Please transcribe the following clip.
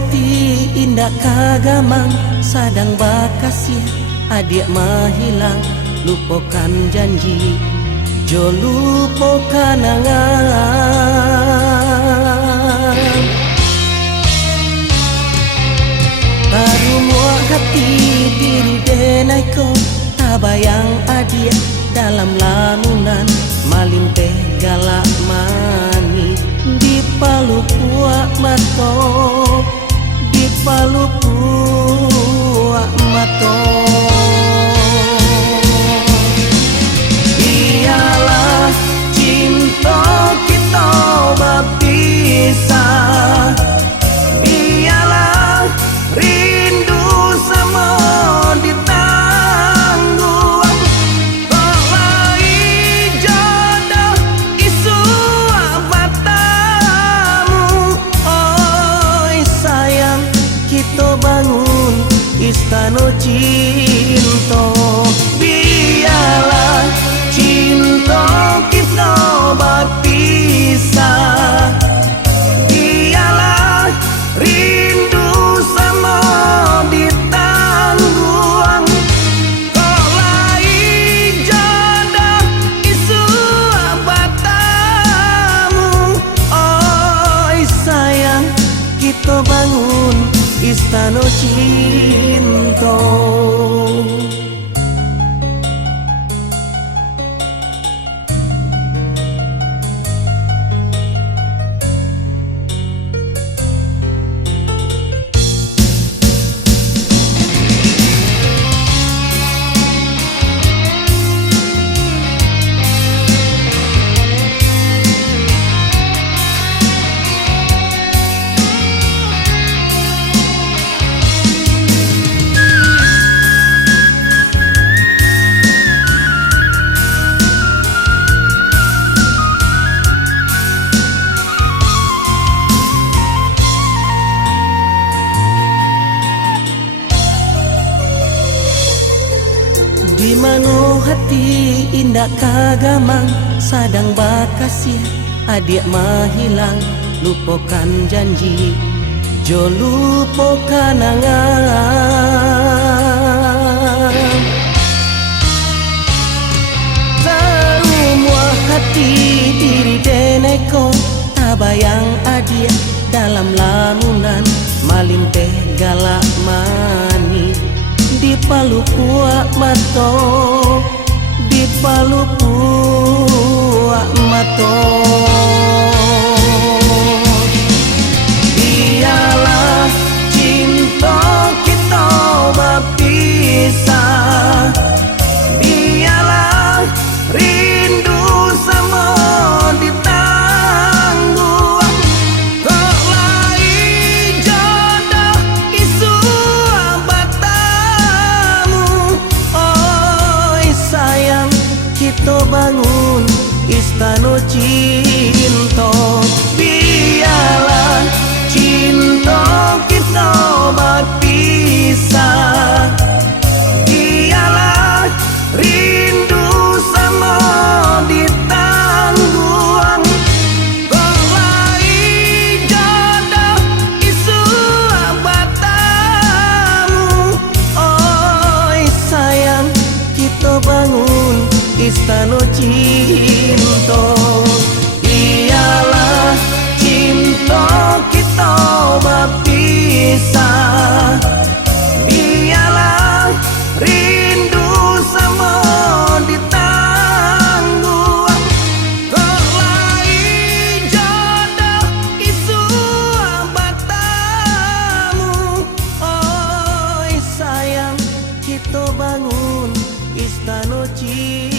hati indah kagamang sadang bakasih adik mahilang lupakan janji jo lupakan angan baru muak hati diri denai ko tabayang adik dalam lamunan malimpeh galak mani di palu puak mato di palu puak mato biarlah cinta kita berpisah biarlah rindu sama ditanggung kok lai jodoh isu abatamu oi sayang kita bangun istana cinta biarlah cinta kita berpisah biarlah rindu sama ditanggung kok lai jodoh isu abatamu oi sayang kita bangun istana cinta. Di mana hati indah kagamang sadang bakasih adik mahilang lupakan janji jo lupakan angan semua hati diri deneko tabayang adik dalam lamunan malimpeh galak mani di palu puak mato di palu puak mato biarlah cinta kita berpisah biarlah rindu sama ditanggung kok lai jodoh isu kita bangun istana cinta biarlah cinta kita berpisah biarlah rindu sama ditanggung kok lai jodoh isu abatamu oi sayang kita bangun istana cinta biarlah cinta kita berpisah biarlah rindu sama ditanggung kok lai jodoh isu abatamu oi sayang kita bangun istana cinta.